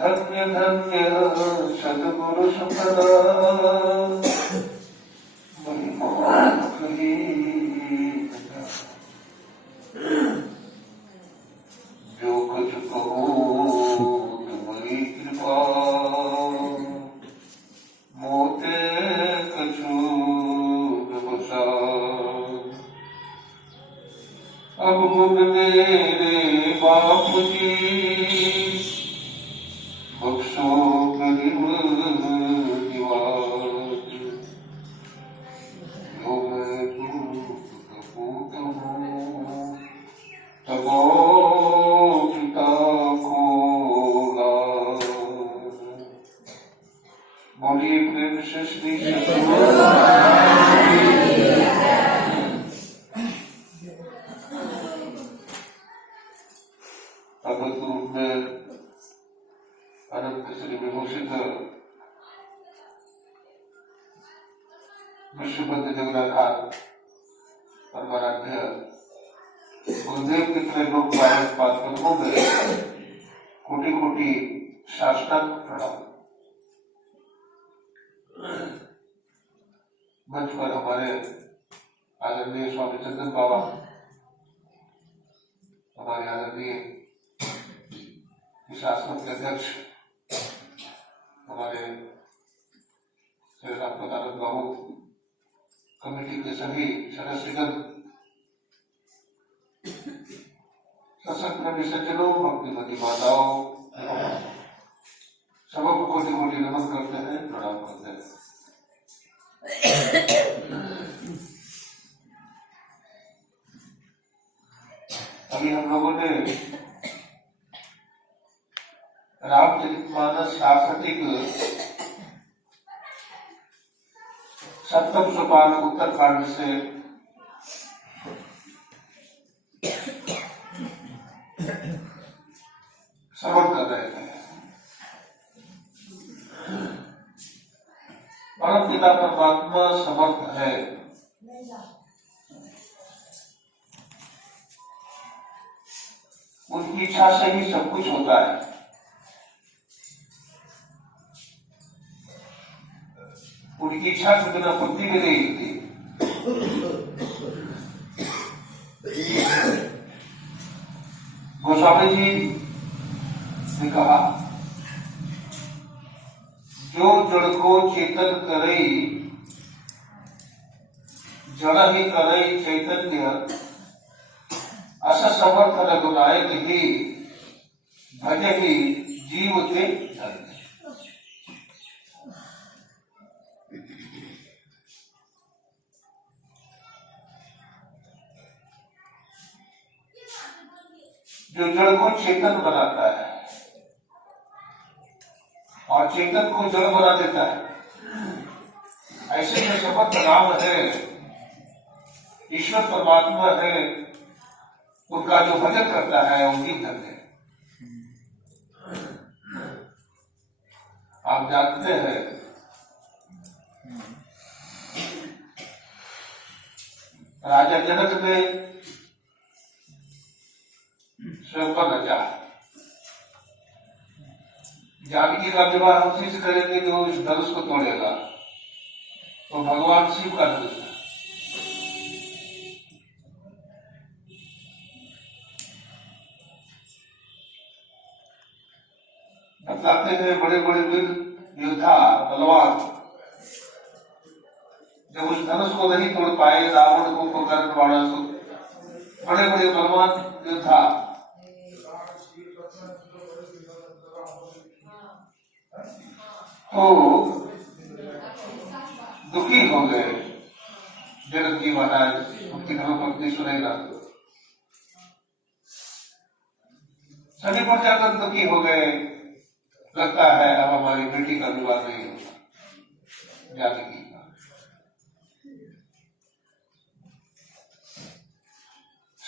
धन्य धन्य सद्गुरु सुखदा जो कुछ कहो तुम्हारी कृपा मोते कछु बसा अब गुण मेरे बाप जी बख्शो करीम दीवार जो मैं गुरु कपूत हूँ तबो पिता को बोलिए प्रेम से श्री भगवत रूप में अनंत श्री विभूषित विश्वबंद जगन्नाथ परमाराध्य गुरुदेव के त्रैलोक पादपद्मों में कोटि कोटि साष्टांग प्रणाम। मंच पर हमारे आदरणीय स्वामी चंदन बाबा, हमारे आदरणीय इस आश्रम के अध्यक्ष हमारे श्री रामपदानंद बाबू, कमेटी के सभी सदस्यगण, सत्संग प्रेमी सज्जनों, भक्तिमती माताओं, सबको कोटि कोटि नमन करते हैं, प्रणाम करते हैं। अभी हम लोगों ने रामचरितमानस सारस्वतिक सप्तम सोपान उत्तरकांड से श्रवण कर रहे थे। परम पिता परमात्मा समर्थ है, उनकी इच्छा से ही सब कुछ होता है। उनकी इच्छा से बिना बुद्धि में नहीं होती। गोस्वामी जी ने कहा, जो जड़ को चेतन करई, जड़ ही करई चैतन्य, अस समर्थ रघुनायक ही भज ही जीव के धन्य। जो जड़ को चेतन बनाता है और चेतन को जड़ बना देता है, ऐसे जो समर्थ नाम है, ईश्वर परमात्मा है, उनका जो भजन करता है उनकी धन्य है। आप जानते हैं राजा जनक ने स्वयंवर रचा, जानकी का विवाह उसी से करेंगे जो इस धनुष को तोड़ेगा, तो भगवान शिव का धनुष है। बताते हैं बड़े बड़े वीर योद्धा बलवान जब उस धनुष को नहीं तोड़ पाए, रावण को कुंभकर्ण बाणासुर, बड़े बड़े बलवान योद्धा तो दुखी हो गए। जनक जी महाराज उनकी धर्मपत्नी सुनैना सभी पर जाकर दुखी हो गए। लगता है अब हमारी बेटी का विवाह नहीं होगा जानकी का।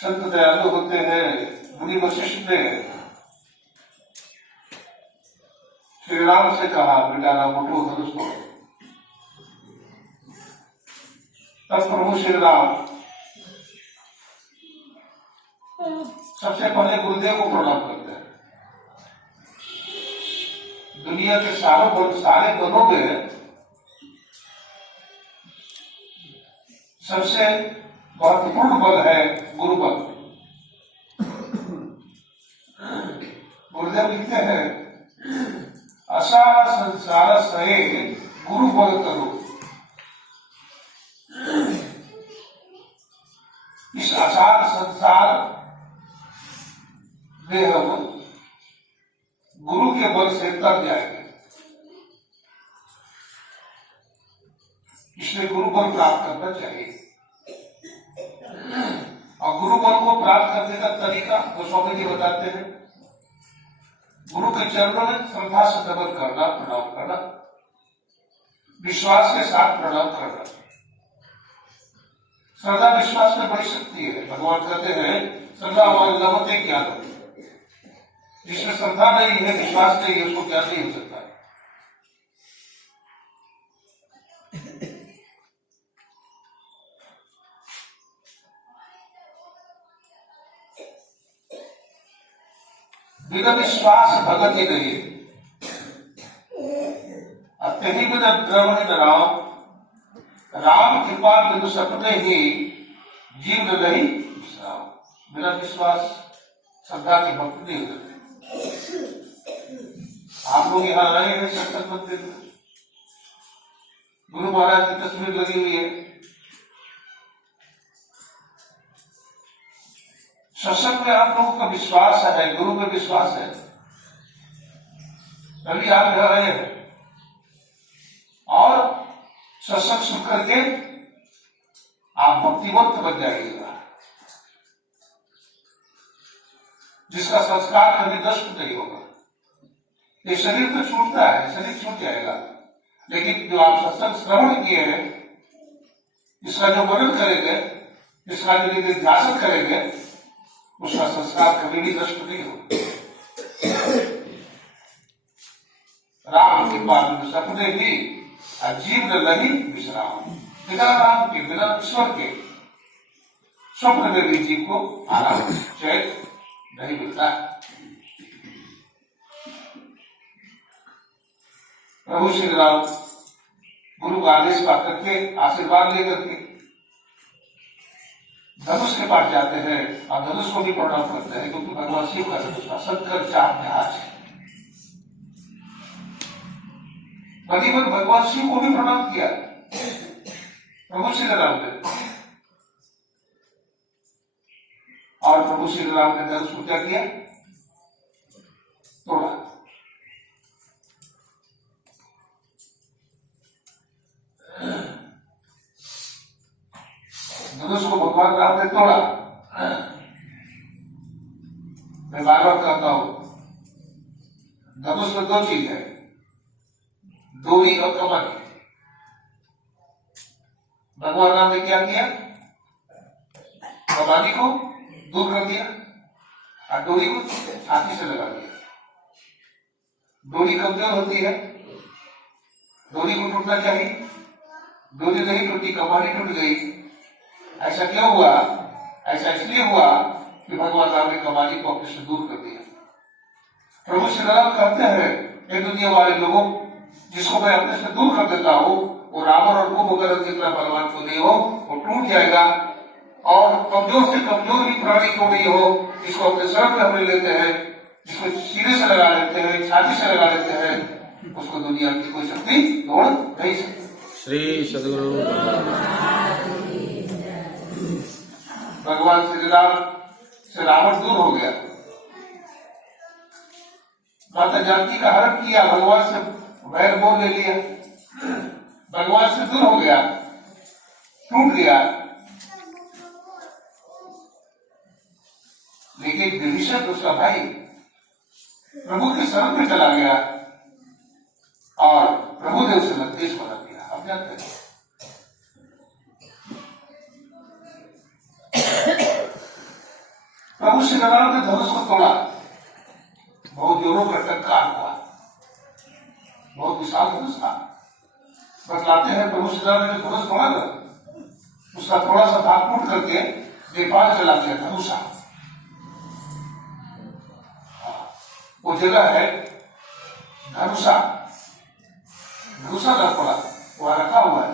संत दयालु होते हैं। मुनि वशिष्ठ ने श्री राम से कहा, बेटा राम उठो, धनुष तोड़ो। तब प्रभु श्री राम सबसे पहले गुरुदेव को प्रणाम करते हैं। दुनिया के सारे बलों में सबसे महत्वपूर्ण बल है गुरु बल। गुरुदेव लिखते हैं, असार संसार सहे गुरु बल करो। इस असार संसार में हम गुरु के बल से तर जाएंगे। इसलिए गुरु बल प्राप्त करना चाहिए। और गुरु बल को प्राप्त करने का तरीका गोस्वामी जी बताते हैं, गुरु के चरणों में श्रद्धा से नमन करना, प्रणाम करना, विश्वास के साथ प्रणाम करना। श्रद्धा विश्वास में बड़ी शक्ति है। भगवान कहते हैं, श्रद्धा हमारे लवते ज्ञान होती है। जिसमें श्रद्धा नहीं है, विश्वास नहीं है, उसको ज्ञान नहीं हो सकता। बिना विश्वास भगत ही नहीं। अत्यधिक बिना द्रवण राम, राम कृपा बिनु सपने ही जीव नहीं विश्राम। बिना विश्वास श्रद्धा की भक्ति नहीं हो सकती। आप लोग यहाँ आए हैं सत्संग मंदिर में, गुरु महाराज की तस्वीर लगी हुई है। सत्संग में आप लोगों का विश्वास है, गुरु में विश्वास है, तभी आप यहाँ आए हैं। और सत्संग सुन करके आप भक्तिवंत बन जाइएगा। जिसका संस्कार कभी नष्ट नहीं होगा। ये शरीर तो छूटता है, शरीर छूट जाएगा, लेकिन जो आप सत्संग श्रवण किए हैं, इसका जो मनन करेंगे, इसका जो निधिध्यासन करेंगे, उसका संस्कार कभी भी नष्ट नहीं होगा। राम के पाद सपने भी अजीब नहीं विश्राम। बिना राम के, बिना ईश्वर के स्वप्न में भी जीव को आराम चैन नहीं मिलता है। प्रभु श्री राम गुरु का आदेश पा करके, आशीर्वाद लेकर के धनुष के पास जाते हैं और धनुष को भी प्रणाम करते हैं, क्योंकि भगवान शिव का धनुष था। शंकर चाप में आज बलीवन भगवान शिव को भी प्रणाम किया प्रभु श्री राम ने। और प्रभु श्री राम ने धनुष को क्या किया? तोड़ा। धनुष को भगवान राम ने तोड़ा। मैं बार बार कहता हूं, धनुष में दो चीज है, डोरी और कमानी। भगवान राम ने क्या किया? कमानी को दूर कर दिया और डोरी को छाती से लगा दिया। डोरी कमजोर होती है, डोरी को टूटना चाहिए, डोरी नहीं टूटी, कमानी टूट गई। ऐसा क्यों हुआ? ऐसा इसलिए हुआ कि भगवान राम ने कमानी को अपने से दूर कर दिया। प्रभु श्री राम कहते हैं, ये दुनिया वाले लोगों, जिसको मैं अपने से दूर कर देता हूँ, वो रावण और कुंभकर्ण जितना बलवान को नहीं हो, वो टूट जाएगा। और कमजोर से कमजोर ही प्राणी को नहीं हो, जिसको अपने शरण में हमें लेते हैं, जिसको सीने से लगा लेते हैं, छाती से लगा लेते हैं, उसको दुनिया की कोई शक्ति तोड़ नहीं सकती। श्री सद्गुरु भगवान श्री राम से रावण दूर हो गया, माता जानकी का हरण किया, भगवान से वैर मोह ले लिया, भगवान से दूर हो गया, टूट गया। लेकिन विभीषण उसका भाई प्रभु के शरण में चला गया और प्रभु ने उसे लंकेश बना दिया। आप जानते हैं, प्रभु श्री राम ने धनुष को तोड़ा, बहुत जोरों का टक्कर हुआ, बहुत विशाल धनुष था। बतलाते हैं प्रभु श्री राम ने धनुष तोड़ा था, उसका थोड़ा सा भाग फूट करके नेपाल चला गया धनुषा। वो जगह है धनुषा, धनुषा का पड़ा वहां रखा हुआ है।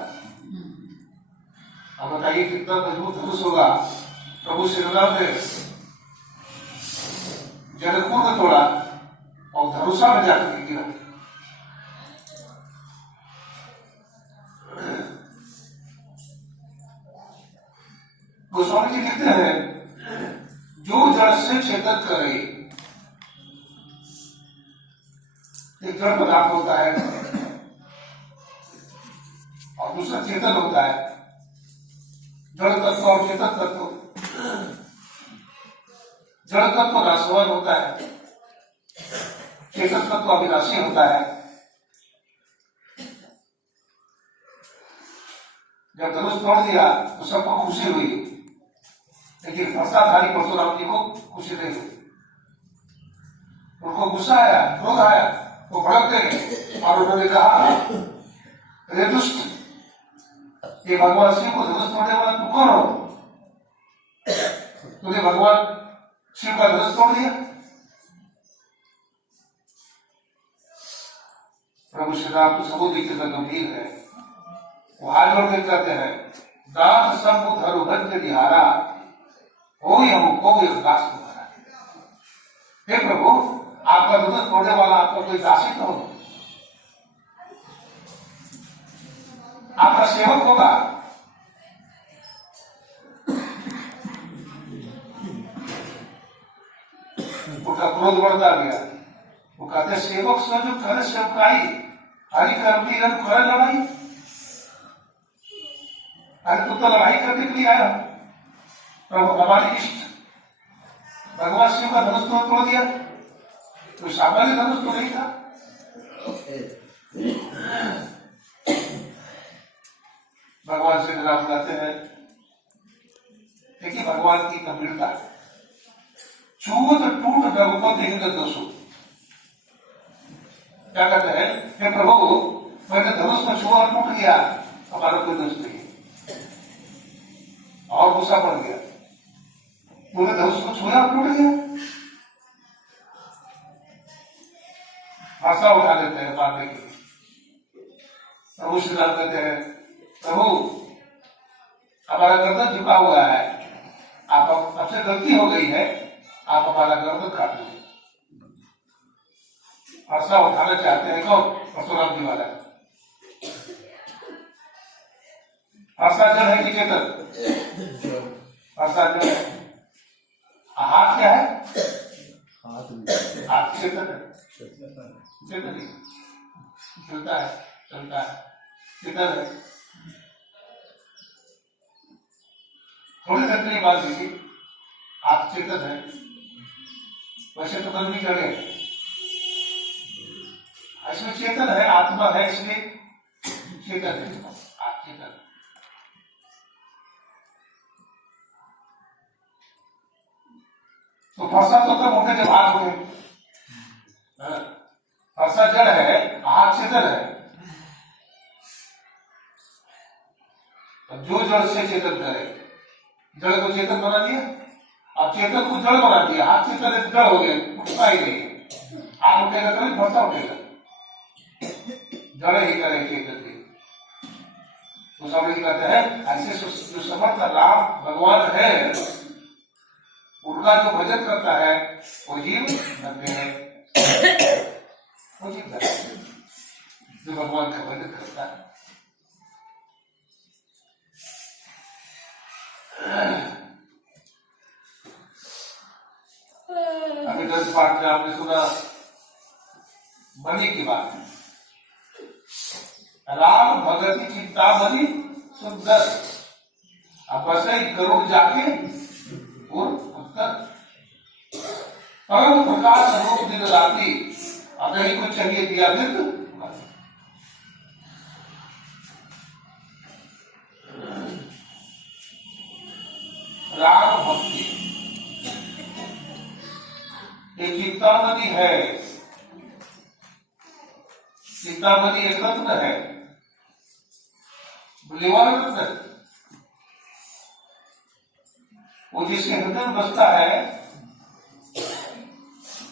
अब बताइए कितना मजबूत धनुष होगा। प्रभु श्री राम ने जनकपुर में तोड़ा और धनुषा में जाकर गिरा। गोस्वामी जी कहते हैं जो जड़ से चेतन करे, एक जड़ पदार्थ होता है और दूसरा चेतन होता है। जड़ तत्व और चेतन तत्व, जड़ तत्व नाशवान होता है, चेतन तत्व अविनाशी होता है। जब धनुष तोड़ दिया तो सबको खुशी हुई, लेकिन फरसाधारी परशुराम जी को खुशी नहीं हुई। उनको गुस्सा आया, क्रोध आया, वो भड़क गए और उन्होंने कहा, रे दुष्ट, ये भगवान शिव को धनुष तोड़ने वाला तू कौन हो? तूने भगवान शिव का धनुष तोड़ दिया। प्रभु श्री राम को सबूत कितना गंभीर है। वो हाथ जोड़ के कहते हैं, दास सब धरु भद्र निहारा, हो या मुको दास तुम्हारा। हे प्रभु, आपका धनुष तोड़ने वाला आपका कोई दासी तो हो, आपका सेवक होगा। उनका क्रोध बढ़ता गया। वो कहते सेवक से जो करे सेवकाई, हरि करती रन करे लड़ाई। अरे तू तो लड़ाई करने के लिए आया, प्रभु हमारी इष्ट भगवान शिव का धनुष तोड़ दिया, तो सामान्य धनुष तो नहीं था। भगवान श्री राम कहते हैं, देखिए भगवान की गंभीरता है। छूत टूट रघुपति हिंद दसो, क्या कहते हैं, हे प्रभु मैंने धनुष में छुआ और टूट गया, हमारा कोई दोष नहीं। और गुस्सा बढ़ गया, पूरे धनुष को छुआ और टूट गया। भाषा उठा लेते हैं मारने के लिए। प्रभु श्री राम कहते हैं, प्रभु हमारा गर्दन झुका हुआ है, आप हमसे गलती हो गई है, आप हमारा गर्दन काट दो। भाषा उठाना चाहते हैं कौन? परशुराम जी वाला। भाषा जड़ है कि चेतन? भाषा जड़ है। हाथ क्या है? हाथ चेतन है, चेतन नहीं, चलता है, चलता है, चेतन है। थोड़ी देर के लिए बात कीजिए, आप चेतन है, वैसे तो कर्मी करे, इसमें चेतन है, आत्मा है, इसलिए चेतन है, आप चेतन। तो फरसा तो तब होते जब हाथ हुए, फरसा जड़ है, हाथ चेतन है। जो जड़ से चेतन करे, जड़ को चेतन बना दिया, अब चेतन को जड़ बना दिया, हाथ चेतन है, जड़ हो गए, उठता ही नहीं। हाथ उठेगा तो नहीं, फरसा उठेगा, जड़ ही करे चेतन की। तो सब कहते हैं ऐसे जो समर्थ राम भगवान है, उनका जो भजन करता है वो जीव बनते हैं, वो जीव बनते हैं जो भगवान का भजन करता है। अभी 10 पाठ में आपने सुना मणि की बात, राम भगति चिंता मणि सुंदर, अब बस करोड़ जाके और उत्तर परम प्रकाश रूप दिन राति, अगर ही कुछ चाहिए दिया फिर राम भक्ति एक चिंतामणि है, चिंतामणि एक रत्न है, मूल्यवान रत्न। वो जिसके हृदय में बसता है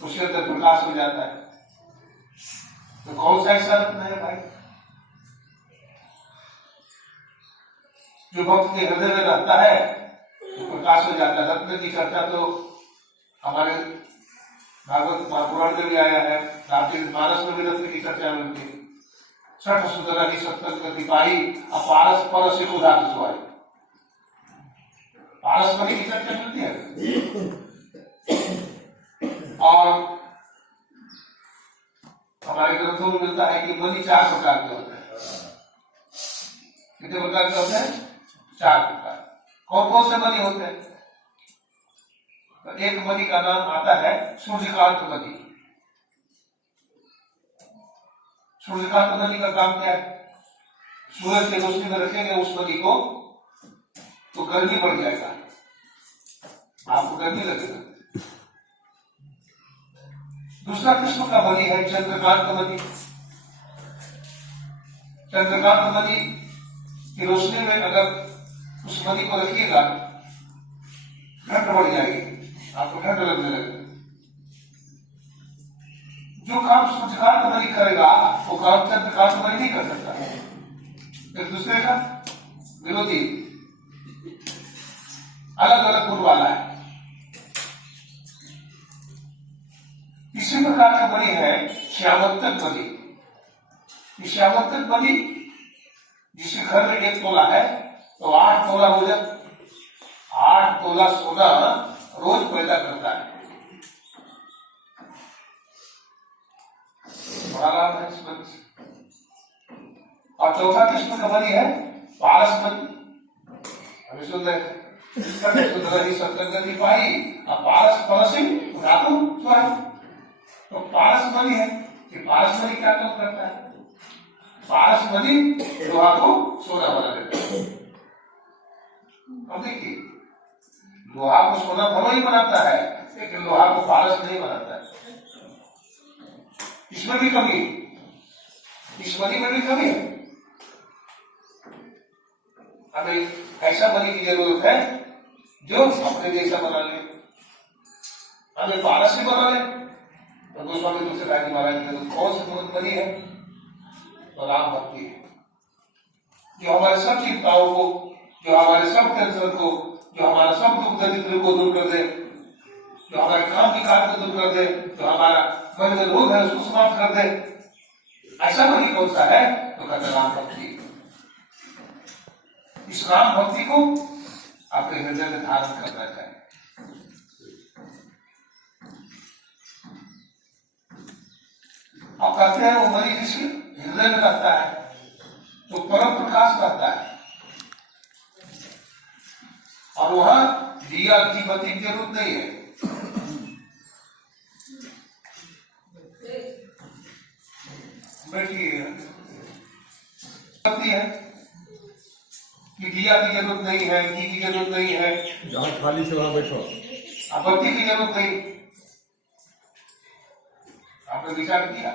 उसके अंदर प्रकाश हो जाता है। तो कौन सा ऐसा रत्न है भाई जो भक्त के हृदय में रहता है तो प्रकाश हो जाता है? रत्न की चर्चा तो हमारे भागवत महापुराण में भी आया है, रामचरित मानस में भी रत्न की चर्चा मिलती है। छठ सुंदर सप्तक पाई अपारस परस उदात सुहाई, पारस्परिक की चर्चा मिलती है। और हमारे ग्रंथों में मिलता है कि मणि 4 प्रकार के होते हैं। कितने प्रकार के होते हैं? 4 प्रकार। कौन कौन से मणि होते हैं? तो एक मणि का नाम आता है सूर्यकांत मणि। सूर्यकांत मणि का काम क्या है? सूरज की रोशनी में रखेंगे उस मणि को तो गर्मी बढ़ जाएगा, आपको गर्मी लगेगा। दूसरा किस्म का मणि है चंद्रकांत मणि। चंद्रकांत मणि की रोशनी में अगर उस मणि को रखिएगा ठंड बढ़ जाएगी, आपको ठंड लगने लगेगा। जो काम सूर्यकांत मणि करेगा वो काम चंद्रकांत मणि नहीं कर सकता। एक दूसरे का विरोधी, अलग अलग गुण वाला है। इसी प्रकार का मणि है श्यामंतक मणि। श्यामंतक मणि जिसके घर में 1 तोला है तो 8 तोला हो जाए, 8 तोला सोना रोज पैदा करता है। बड़ा लाभ है इस मणि से। और चौथा किस्म का मणि है पारस मणि। अभी सुन रहे थे सत्संगति पाई पारस परसिम उदातु सुहाई। तो पारस मणि है कि पारस मणि क्या काम करता है? पारस मणि लोहा को सोना बना देता है। अब देखिए लोहा को सोना भलो ही बनाता है लेकिन लोहा को पारस नहीं बनाता है। इसमें भी कमी, इस मणि में भी कमी है। हमें ऐसा मणि की जरूरत है जो अपने जैसा बना ले। हमें पारस से बना ले तो गोस्वामी तुलसीदास जी महाराज की कौन सी मणि है? तो राम भक्ति है, जो हमारे सब चिंताओं को, जो हमारे सब टेंशन को, जो हमारा सब दुख दरिद्र को दूर कर दे, जो हमारे काम की कार्य को दूर कर दे, जो हमारा मन में रोग है उसको समाप्त कर दे। ऐसा मणि कौन सा है? तो कहते राम भक्ति। इस राम भक्ति को अपने हृदय में धारण करना चाहिए। आप कहते हैं वो मणि जिसके हृदय में रहता है तो परम प्रकाश रहता है और वहां दिया की बत्ती की जरूरत नहीं है। बैठिए है कि दिया की जरूरत नहीं है, घी की जरूरत नहीं है, जहां खाली से वहां बैठो। बत्ती की जरूरत नहीं। आपने विचार किया?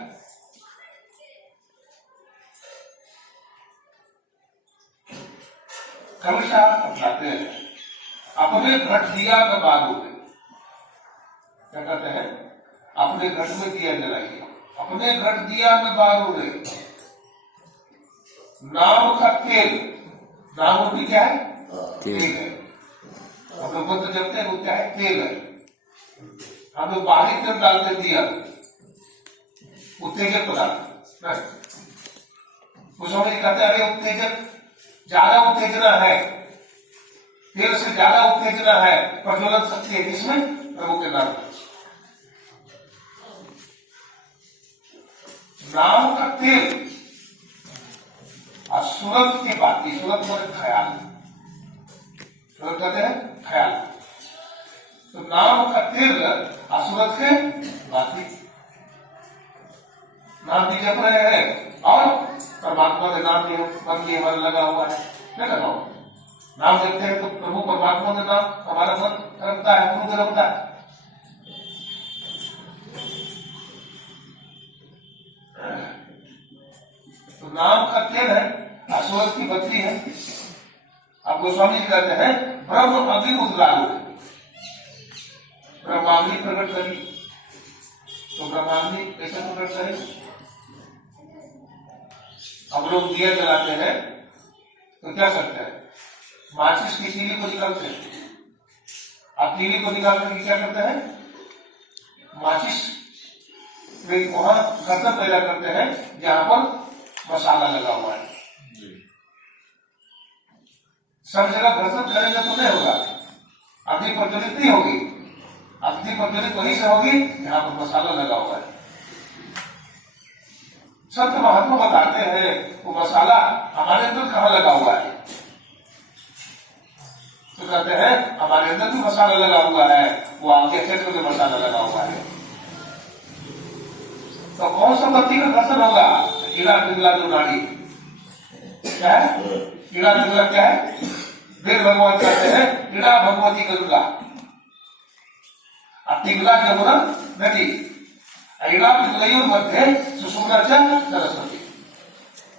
हमेशा अपनाते हैं अपने घट दिया का बारूद। क्या कहते हैं? अपने घट में दिया जलाइए, अपने घट दिया में बारूद। नाम का तेल, नाम भी क्या है? तेल है। हम लोग मंत्र जपते हैं वो क्या है? तेल है। हम लोग बाहरी तेल डालते दिया, उत्तेजक पदार्थ। कुछ लोग कहते हैं अरे उत्तेजक ज्यादा उत्तेजना है, तेल से ज्यादा उत्तेजना है, प्रज्वलन शक्ति है किसमें? प्रभु के नाम। नाम का तेल और सूरत की बात, सूरत पर ख्याल, सूरत कहते हैं ख्याल। तो नाम का तेल और सूरत के बाती नाम भी जप रहे हैं और परमात्मा के नाम भी मन के मन लगा हुआ है। क्या लगा हुआ? नाम देखते हैं तो प्रभु परमात्मा के नाम हमारा मन रखता है, खुद रखता है। ब्रह्म अग्नि उद्गार हुए, ब्रह्माग्नि प्रकट करी। तो ब्रह्माग्नि कैसे प्रकट करें? हम लोग दिया जलाते हैं तो क्या करते हैं? माचिस की तीली को निकालते हैं। अब तीली को निकाल कर क्या करते हैं? माचिस में वहां गर्दन पैदा करते हैं जहां पर मसाला लगा हुआ है। सब जगह घर्षण करेंगे तो नहीं होगा, अग्नि प्रज्वलित नहीं होगी। अग्नि प्रज्वलित वहीं से होगी जहां पर मसाला लगा हुआ है। संत महात्मा बताते हैं वो मसाला हमारे अंदर कहाँ लगा हुआ है? तो कहते हैं हमारे अंदर भी मसाला लगा हुआ है, वो आपके क्षेत्र में मसाला लगा हुआ है। तो कौन सा बत्ती का घर्षण होगा? कीड़ा पिघला जो नाड़ी, क्या है? कीड़ा पिघला क्या है? वेद भगवान कहते हैं कीड़ा भगवती गंगा, पिघला जमुना नदी, ईड़ा पिघलयोर मध्य सुषुम्ना सरस्वती।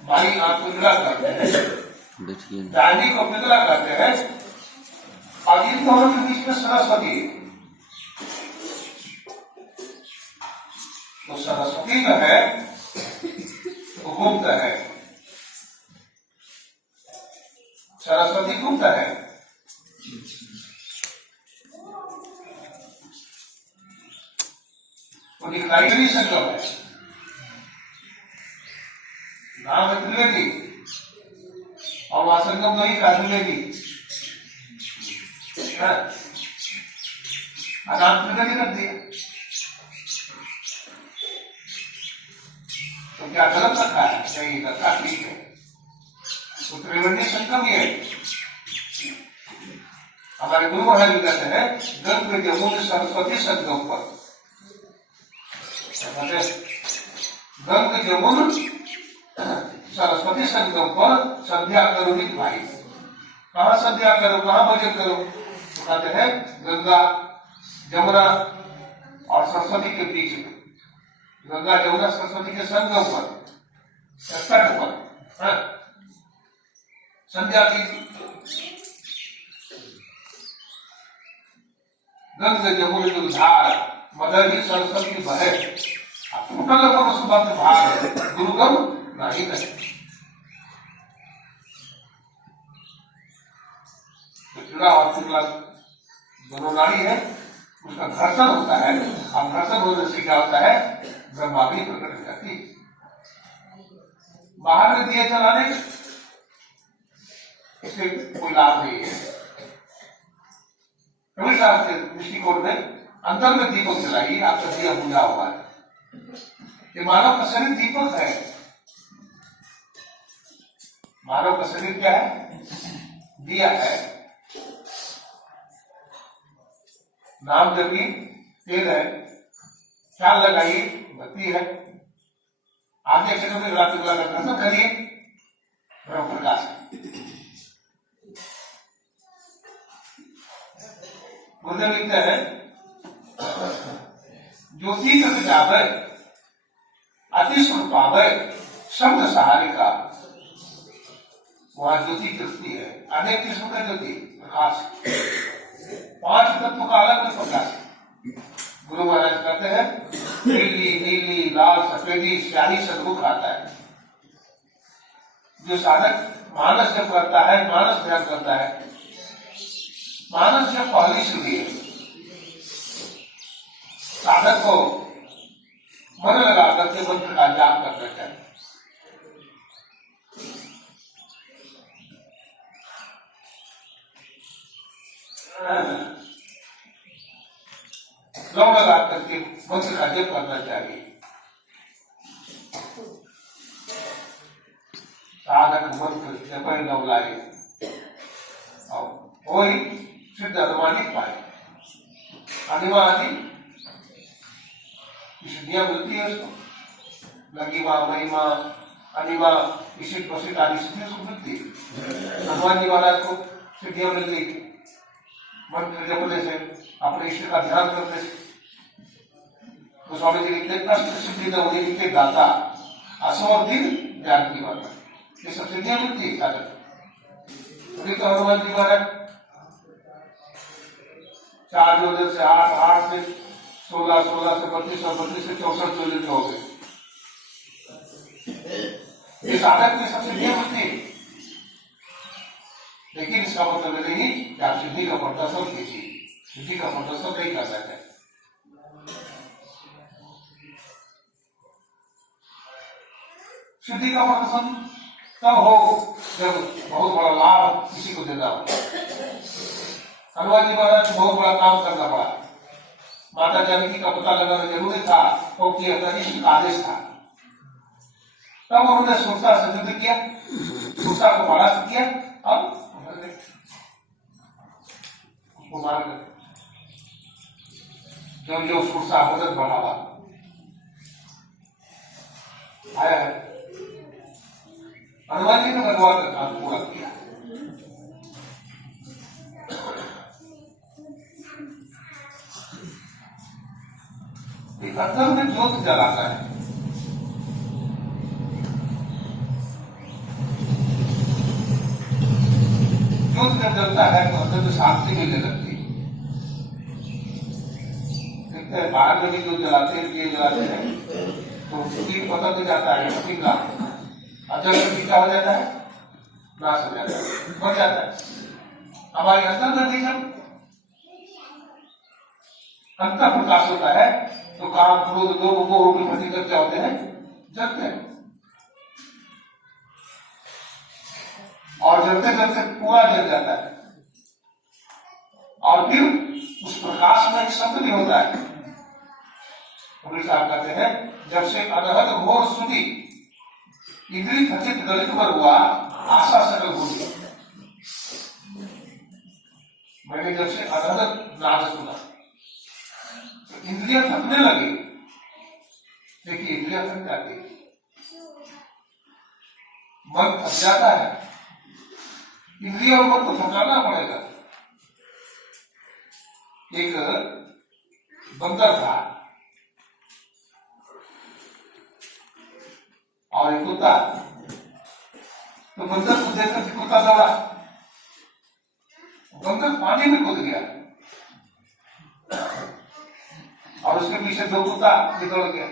बाई आंख पिघला करते हैं, दाढ़ी को पिघला करते हैं, और इन दोनों के बीच में सरस्वती। तो सरस्वती जो है वो गुप्त है, सरस्वती गुप्त है। वो दिखाई नहीं संगम है, नाम है त्रिवेदी और वहां संगम नहीं का त्रिवेदी, नाम त्रिवेदी कर दिया। तो क्या गलत रखा है? नहीं रखा, ठीक है। तो त्रिवेदी संगम ही है। हमारे गुरु महाराज कहते हैं गंग यमुना सरस्वती संगम पर, गंग जमुन सरस्वती संगम पर संध्या करो ही भाई। कहाँ संध्या करो, कहाँ भजन करो? तो कहते हैं गंगा जमुना और सरस्वती के बीच में, गंगा जमुना सरस्वती के संगम पर, तट पर संध्या की। गंग जमुन धार मदर ही सरस्वती बहे, टोटल उस बात भाग गुरुगम नहीं करे। कीड़ा और पिघला दोनों नाड़ी है, उसका घर्षण होता है, और घर्षण होने से क्या होता है? ब्रह्माग्नि प्रकट हो जाती। बाहर में दिए जलाने इससे कोई लाभ नहीं है। कबीर साहब के दृष्टिकोण में अंदर में दीपक जलाइए, आपका दिया बुझा हुआ है। ये मानव का शरीर दीपक है। मानव का शरीर क्या है? दिया है। नाम जपिए, तेल है, ख्याल लगाइए, बत्ती है। आगे क्षेत्र में रात का दर्शन करिए, ब्रह्म प्रकाश। मुझे लिखते हैं ज्योति तक जावे अति सुख पावे शब्द सहारे का। वहां ज्योति दिखती है, अनेक किस्म का ज्योति प्रकाश, 5 तत्व का अलग अलग प्रकाश। गुरु महाराज कहते हैं नीली नीली लाल सफेदी स्याही सदमुख आता है। जो साधक मानस जब करता है, मानस ध्यान करता है, मानस जब पहली सुनिए, साधक को मन लगा करके मंत्र का जाप करना चाहिए। लौ लगा करके मंत्र का जप करना चाहिए। साधक मंत्र जप लौ लाए और वही सिद्ध अनुमानित पाए। अनिमा आदि सिद्धियां मिलती है उसको, लकीमा महिमा अनिमा इसी बसित आदि सिद्धियां उसको मिलती है। हनुमान जी महाराज को सिद्धियां मिल गई मंत्र जपने से, अपने इष्ट का ध्यान करने से। तो स्वामी जी लिखते अष्ट सिद्धि न होने लिखते दाता असमर दिन ज्ञान की बात, ये सब सिद्धियां मिलती है साधक। तो हनुमान जी महाराज 4 जोड़ने से 8, 8 से 16, 16 से 32 और 32 से 64 जोड़ने हो गए। ये साधक में सबसे नियम होती है, लेकिन इसका मतलब नहीं कि आप सिद्धि का प्रदर्शन कीजिए, सिद्धि का प्रदर्शन नहीं कर सकते। सिद्धि का प्रदर्शन तब हो जब बहुत बड़ा लाभ किसी को देना हो। हनुमान जी महाराज को बहुत बड़ा काम करना पड़ा, माता जानकी का पता लगाना जरूरी था, क्योंकि अपना आदेश था। तब उन्होंने सुरसा से युद्ध किया, सुरसा को परास्त किया, अब उसको मार कर जो सुरसा मदद बढ़ावा आया है। हनुमान जी ने भगवान का काम पूरा किया। एक अंदर में ज्योत जलाता है, ज्योत जब जलता है तो अंदर में शांति मिलने लगती है। देखते हैं बाहर में भी जो जलाते हैं, ये जलाते हैं तो तीन पता नहीं जाता है, तीन का अजल में क्या हो जाता है, नाश हो जाता है, बढ़ जाता है। हमारे अंदर में भी जब अंतर प्रकाश होता है तो काम क्रोध लोभ मोह की प्रतिगत क्या होते हैं, जलते हैं, और जलते जलते पूरा जल जाता है। और फिर उस प्रकाश में एक शब्द भी होता है, साहब कहते हैं, जब से अनहद घोर सुनी इंद्री खचित दलित पर हुआ आशा सकल भूली। मैंने जब से अनहद नाद सुना तो इंद्रियां थकने लगी। देखिए इंद्रियां थक जाती, मन थक जाता है, इंद्रियों और मन को थकाना पड़ेगा। एक बंदर था और एक कुत्ता, तो बंदर को देखकर कुत्ता दौड़ा, बंदर पानी में कूद गया और उसके पीछे दो कुत्ता भी दौड़ गया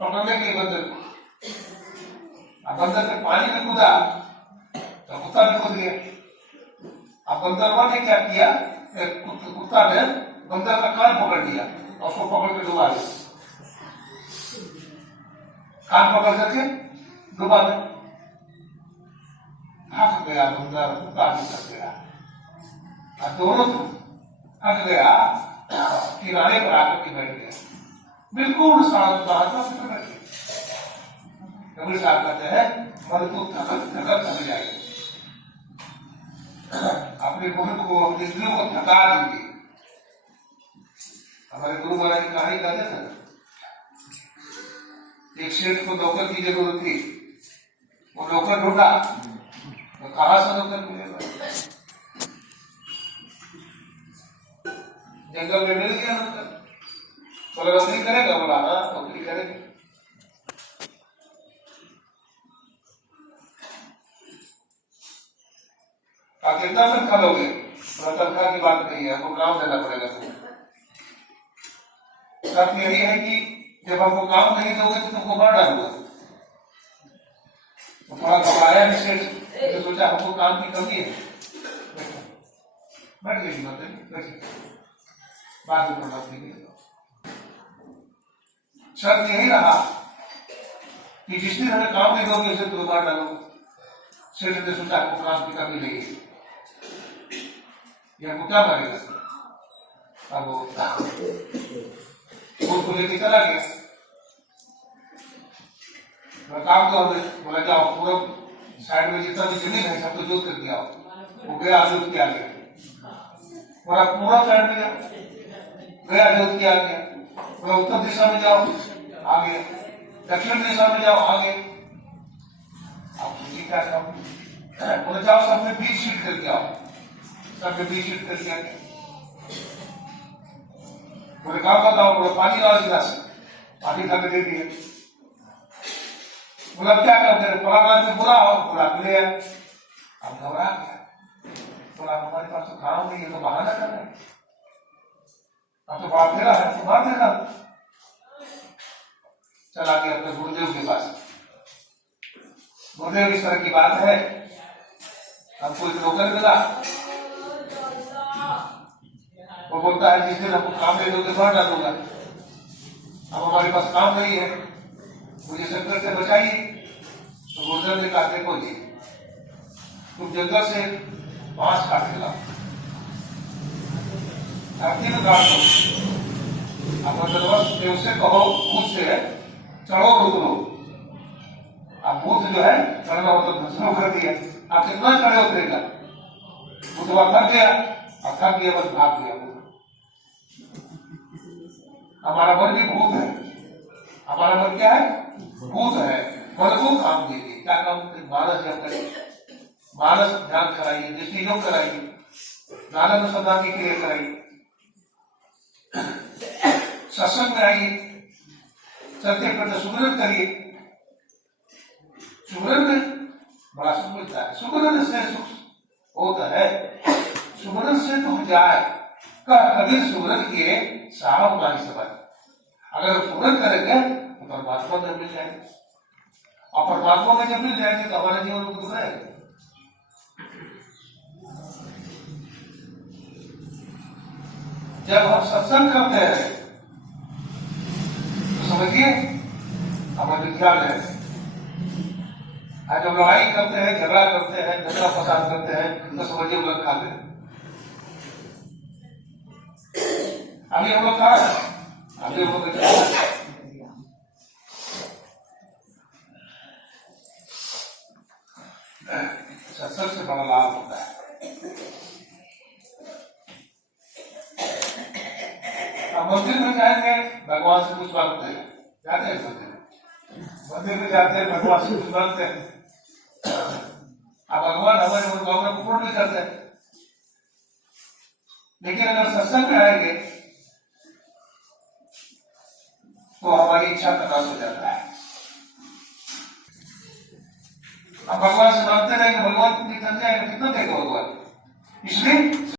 पकड़ने के लिए बंदर को। अब बंदर के पानी में कूदा तो कुत्ता भी कूद गया। अब बंदरवा ने क्या किया, कुत्ता ने बंदर का कान पकड़ लिया और उसको पकड़ के डुबा दिया, कान पकड़ करके डुबा दिया। थक गया बंदर, कुत्ता भी थक गया, और दोनों थक गया, किनारे पर आकर के बैठ गया, बिल्कुल शांत से बैठ गया। कबीर साहब कहते हैं, मन को थक जाएगी, अपने मन को अपने इंद्रियों को थका दीजिए। हमारे गुरु महाराज की कहानी कहते थे, एक सेठ को नौकर की जरूरत थी, वो नौकर ढूंढा तो कहां से नौकर मिलेगा, जंगल में मिल गया नौकर। बोला नौकरी करेगा, बोला हाँ नौकरी करेगा। कितना तनख्वाह लोगे, तनख्वाह की बात नहीं है, हमको काम देना पड़ेगा। शर्त यही है कि जब हमको काम नहीं दोगे तो तुमको मार डालूंगा। तो थोड़ा घबराया सेठ, तो सोचा हमको काम की कमी है, बैठ गई बैठिए, बाद में बात नहीं। शर्त यही रहा कि जिस दिन हमें काम नहीं दोगे उसे दो बार डालोगे। सेठ ने सोचा हमको काम की कमी नहीं है, ये हमको क्या मारेगा। अब वो लेके चला गया, काम तो हमें बोला जाओ पूरा साइड में जितना भी जमीन है सब तो जोत कर दिया। वो गया जोत के आ गया, बोला पूरा साइड में जाओ, गया जोत के आ गया। बोला उत्तर दिशा में जाओ, आ गया, दक्षिण दिशा में जाओ, आ गए। आप सोचिए क्या करो, बोले जाओ सब में बीच शीट करके आओ, सब में बीच शीट करके आ गया। बोले काम बताओ, बोले पानी लाओ गिलास, पानी खा के दे दिए। बोला क्या करते हैं, फलाना में बुरा हो, बुरा ले आए। अब घबरा गया, बोला हमारे पास तो काम नहीं है, तो बहाना कर रहे हैं। अब तो बात फेरा है, तो बात देगा। चला गया अपने गुरुदेव के पास। गुरुदेव इस तरह की बात है, हमको एक नौकर मिला, वो बोलता है जिस दिन हमको काम दे दोगे मार डालूंगा। अब हमारे पास काम नहीं है, मुझे संकट से बचाइए। तो गुरुदेव ने कहा देखो जी, तुम जंगल से बांस काट के लाओ, धरती में गाड़ दो, अपना उससे कहो भूत से है चढ़ो रुक लो। अब भूत जो है चढ़ना मतलब शुरू कर दिया। आप कितना चढ़े उतरेगा, वो तो थक गया, और थक गया बस भाग गया। हमारा मन भी भूत है, हमारा मन क्या है, भूत है। मन को काम दीजिए, क्या काम, मानस जब करिए, मानस ध्यान कराइए, दृष्टि योग कराइए, नाना अनुसंधान की क्रिया कराइए, सत्संग में आइए, सत्य प्रति सुमिरन करिए। सुमिरन में बड़ा सुख मिलता है, सुमिरन से सुख होता है। सुमिरन से दुख जाए, कभी सुमिरन किए साहब मानी समझ। अगर सुमिरन करेंगे तो परमात्मा में मिल जाएंगे, और परमात्मा में जब मिल जाएंगे तो हमारे जीवन में दुख रहेगा। जब हम सत्संग करते हैं तो समझिए हमारे विद्यालय है। आज जब लड़ाई करते हैं, झगड़ा करते हैं, झगड़ा फसाद करते हैं, तो समझिए उलट खा गए। अभी हम लोग कहा, अभी हम लोग सत्संग से बड़ा लाभ होता है। अब मंदिर में जाएंगे, भगवान से कुछ मांगते हैं, जाते हैं मंदिर में जाते हैं, भगवान से कुछ मांगते हैं। अब भगवान हमारे मनोकामना को पूर्ण भी करते हैं। लेकिन अगर सत्संग में आएंगे तो हमारी इच्छा का नाश हो जाता है।